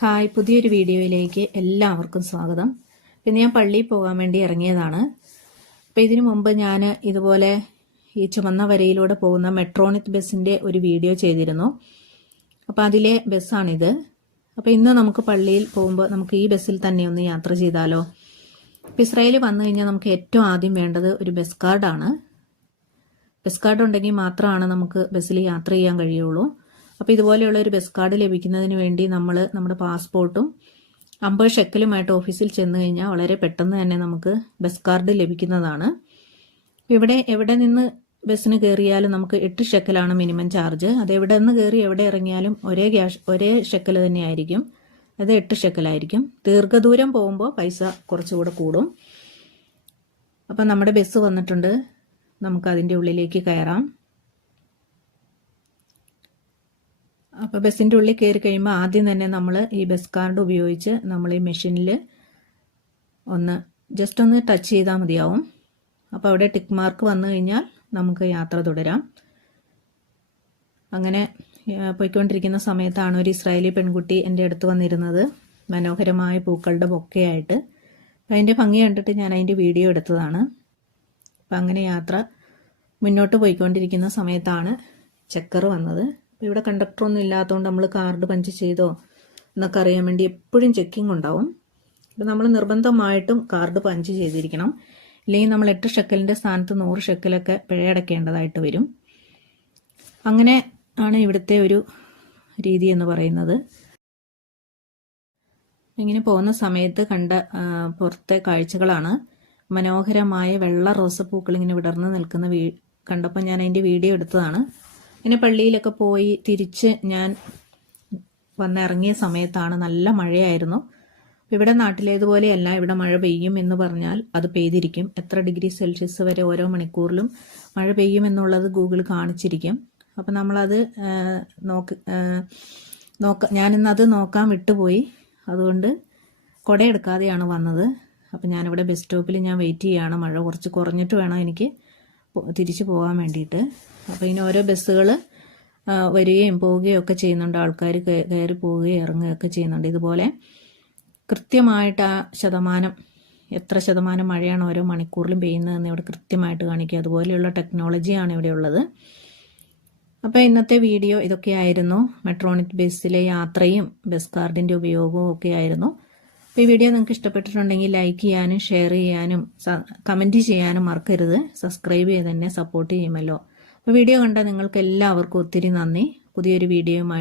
Hi, പുതിയൊരു വീഡിയോയിലേക്ക് എല്ലാവർക്കും സ്വാഗതം. പിന്നെ ഞാൻ പള്ളിയിൽ പോകാൻ വേണ്ടി ഇറങ്ങിയതാണ്. അപ്പോൾ ഇതിനു മുമ്പ് ഞാൻ ഇതുപോലെ ഈ ചുമന്ന വരയിലൂടെ പോകുന്ന മെട്രോണിക് ബസ്സിൻ്റെ ഒരു വീഡിയോ ചെയ്തിരുന്നു. അപ്പോൾ അതിലെ ബസ്സാണിത്. അപ്പോൾ ഇന്ന് നമുക്ക് പള്ളിയിൽ പോകുമ്പോൾ നമുക്ക് ഈ ബസ്സിൽ തന്നെ ഒന്ന് യാത്ര ചെയ്താലോ. ഇപ്പോൾ ഇസ്രായേലിൽ വന്നു കഴിഞ്ഞാൽ നമുക്ക് ഏറ്റവും ആദ്യം വേണ്ടത് ഒരു ബസ് കാർഡാണ്. ബസ് കാർഡ് ഉണ്ടെങ്കിൽ മാത്രമാണ് നമുക്ക് ബസ്സിൽ യാത്ര ചെയ്യാൻ കഴിയുള്ളൂ. അപ്പോൾ ഇതുപോലെയുള്ള ഒരു ബസ് കാർഡ് ലഭിക്കുന്നതിന് വേണ്ടി നമ്മൾ നമ്മുടെ പാസ്പോർട്ടും 50 ഷെക്കലുമായിട്ട് ഓഫീസിൽ ചെന്ന് കഴിഞ്ഞാൽ വളരെ പെട്ടെന്ന് തന്നെ നമുക്ക് ബസ് കാർഡ് ലഭിക്കുന്നതാണ്. ഇവിടെ എവിടെ നിന്ന് ബസ്സിന് കയറിയാലും നമുക്ക് 8 ഷെക്കലാണ് മിനിമം ചാർജ്. അത് എവിടെ നിന്ന് കയറി എവിടെ ഇറങ്ങിയാലും ഒരേ ഷെക്കൽ തന്നെയായിരിക്കും. അത് 8 ഷെക്കലായിരിക്കും. ദീർഘദൂരം പോകുമ്പോൾ പൈസ കുറച്ചുകൂടെ കൂടും. അപ്പം നമ്മുടെ ബസ് വന്നിട്ടുണ്ട്. നമുക്ക് അതിൻ്റെ ഉള്ളിലേക്ക് കയറാം. അപ്പോൾ ബസ്സിൻ്റെ ഉള്ളിൽ കയറി കഴിയുമ്പോൾ ആദ്യം തന്നെ നമ്മൾ ഈ ബസ് കാർഡ് ഉപയോഗിച്ച് നമ്മൾ ഈ മെഷീനിൽ ജസ്റ്റ് ഒന്ന് ടച്ച് ചെയ്താൽ മതിയാവും. അപ്പോൾ അവിടെ ടിക്ക് മാർക്ക് വന്നു കഴിഞ്ഞാൽ നമുക്ക് യാത്ര തുടരാം. അങ്ങനെ പോയിക്കൊണ്ടിരിക്കുന്ന സമയത്താണ് ഒരു ഇസ്രായേലി പെൺകുട്ടി എൻ്റെ അടുത്ത് വന്നിരുന്നത്, മനോഹരമായ പൂക്കളുടെ ബൊക്കെയായിട്ട്. അപ്പം അതിൻ്റെ ഭംഗി കണ്ടിട്ട് ഞാൻ അതിൻ്റെ വീഡിയോ എടുത്തതാണ്. അപ്പം അങ്ങനെ യാത്ര മുന്നോട്ട് പോയിക്കൊണ്ടിരിക്കുന്ന സമയത്താണ് ചെക്കർ വന്നത്. അപ്പോൾ ഇവിടെ കണ്ടക്ടറൊന്നും ഇല്ലാത്തതുകൊണ്ട് നമ്മൾ കാർഡ് പഞ്ച് ചെയ്തോ എന്നൊക്കെ അറിയാൻ വേണ്ടി എപ്പോഴും ചെക്കിംഗ് ഉണ്ടാവും. അപ്പോൾ നമ്മൾ നിർബന്ധമായിട്ടും കാർഡ് പഞ്ച് ചെയ്തിരിക്കണം. ഇല്ലെങ്കിൽ നമ്മൾ 8 ഷെക്കലിൻ്റെ സ്ഥാനത്ത് 100 ഷെക്കലൊക്കെ പിഴയടക്കേണ്ടതായിട്ട് വരും. അങ്ങനെ ആണ് ഇവിടുത്തെ ഒരു രീതി എന്ന് പറയുന്നത്. ഇങ്ങനെ പോകുന്ന സമയത്ത് കണ്ട പുറത്തെ കാഴ്ചകളാണ്. മനോഹരമായ വെള്ള റോസപ്പൂക്കൾ ഇങ്ങനെ വിടർന്ന് നിൽക്കുന്ന കണ്ടപ്പോൾ ഞാൻ അതിൻ്റെ വീഡിയോ എടുത്തതാണ്. ഇങ്ങനെ പള്ളിയിലൊക്കെ പോയി തിരിച്ച് ഞാൻ വന്നിറങ്ങിയ സമയത്താണ് നല്ല മഴയായിരുന്നു. ഇവിടെ നാട്ടിലേതുപോലെയല്ല, ഇവിടെ മഴ പെയ്യും എന്ന് പറഞ്ഞാൽ അത് പെയ്തിരിക്കും. എത്ര ഡിഗ്രി സെൽഷ്യസ് വരെ ഓരോ മണിക്കൂറിലും മഴ പെയ്യും എന്നുള്ളത് ഗൂഗിൾ കാണിച്ചിരിക്കും. അപ്പം നമ്മളത് ഞാനിന്നത് നോക്കാൻ വിട്ടുപോയി. അതുകൊണ്ട് കുടയെടുക്കാതെയാണ് വന്നത്. അപ്പം ഞാനിവിടെ ബസ് സ്റ്റോപ്പിൽ ഞാൻ വെയിറ്റ് ചെയ്യുകയാണ്. മഴ കുറച്ച് കുറഞ്ഞിട്ട് വേണം എനിക്ക് തിരിച്ചു പോകാൻ വേണ്ടിയിട്ട്. അപ്പോൾ ഇനി ഓരോ ബസ്സുകൾ വരികയും പോവുകയും ഒക്കെ ചെയ്യുന്നുണ്ട്. ആൾക്കാർ കയറി പോവുകയും ഇറങ്ങുകയൊക്കെ ചെയ്യുന്നുണ്ട്. ഇതുപോലെ കൃത്യമായിട്ട് ആ ശതമാനം, എത്ര ശതമാനം മഴയാണ് ഓരോ മണിക്കൂറിലും പെയ്യുന്നതെന്ന് ഇവിടെ കൃത്യമായിട്ട് കാണിക്കുക. അതുപോലെയുള്ള ടെക്നോളജിയാണ് ഇവിടെ ഉള്ളത്. അപ്പോൾ ഇന്നത്തെ വീഡിയോ ഇതൊക്കെയായിരുന്നു. മെട്രോണിക് ബസ്സിലെ യാത്രയും ബസ് കാർഡിൻ്റെ ഉപയോഗവും ഒക്കെ ആയിരുന്നു. അപ്പോൾ ഈ വീഡിയോ നിങ്ങൾക്ക് ഇഷ്ടപ്പെട്ടിട്ടുണ്ടെങ്കിൽ ലൈക്ക് ചെയ്യാനും ഷെയർ ചെയ്യാനും കമൻറ്റ് ചെയ്യാനും മറക്കരുത്. സബ്സ്ക്രൈബ് ചെയ്ത് തന്നെ സപ്പോർട്ട് ചെയ്യുമല്ലോ. അപ്പോൾ വീഡിയോ കണ്ട നിങ്ങൾക്ക് എല്ലാവർക്കും ഒത്തിരി നന്ദി. പുതിയൊരു വീഡിയോയുമായി